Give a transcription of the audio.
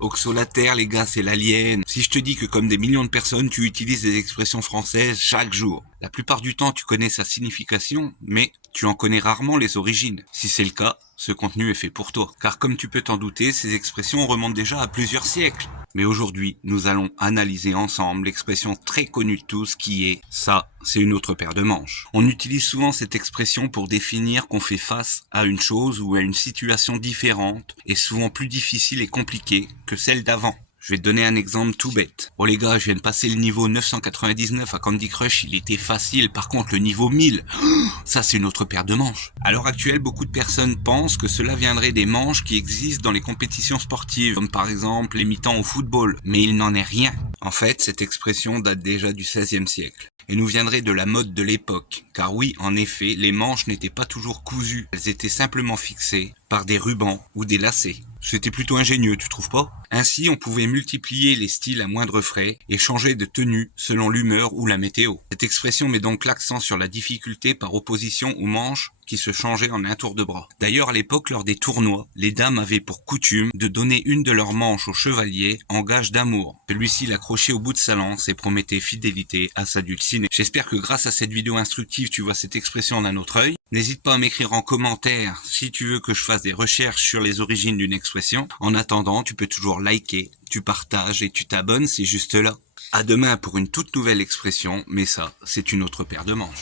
Oxolater, les gars, c'est l'alien. Si je te dis que comme des millions de personnes, tu utilises des expressions françaises chaque jour. La plupart du temps, tu connais sa signification, mais tu en connais rarement les origines. Si c'est le cas, ce contenu est fait pour toi. Car comme tu peux t'en douter, ces expressions remontent déjà à plusieurs siècles. Mais aujourd'hui, nous allons analyser ensemble l'expression très connue de tous qui est « ça, c'est une autre paire de manches ». On utilise souvent cette expression pour définir qu'on fait face à une chose ou à une situation différente et souvent plus difficile et compliquée que celle d'avant. Je vais te donner un exemple tout bête. Oh les gars, je viens de passer le niveau 999 à Candy Crush, il était facile. Par contre, le niveau 1000, ça c'est une autre paire de manches. À l'heure actuelle, beaucoup de personnes pensent que cela viendrait des manches qui existent dans les compétitions sportives, comme par exemple les mi-temps au football. Mais il n'en est rien. En fait, cette expression date déjà du XVIe siècle et nous viendrait de la mode de l'époque. Car oui, en effet, les manches n'étaient pas toujours cousues, elles étaient simplement fixées par des rubans ou des lacets. C'était plutôt ingénieux, tu trouves pas? Ainsi, on pouvait multiplier les styles à moindre frais et changer de tenue selon l'humeur ou la météo. Cette expression met donc l'accent sur la difficulté par opposition aux manches qui se changeaient en un tour de bras. D'ailleurs, à l'époque, lors des tournois, les dames avaient pour coutume de donner une de leurs manches au chevalier en gage d'amour. Celui-ci l'accrochait au bout de sa lance et promettait fidélité à sa dulcinée. J'espère que grâce à cette vidéo instructive, tu vois cette expression d'un autre œil. N'hésite pas à m'écrire en commentaire si tu veux que je fasse des recherches sur les origines d'une expression. En attendant, tu peux toujours liker, tu partages et tu t'abonnes, c'est juste là. À demain pour une toute nouvelle expression, mais ça, c'est une autre paire de manches.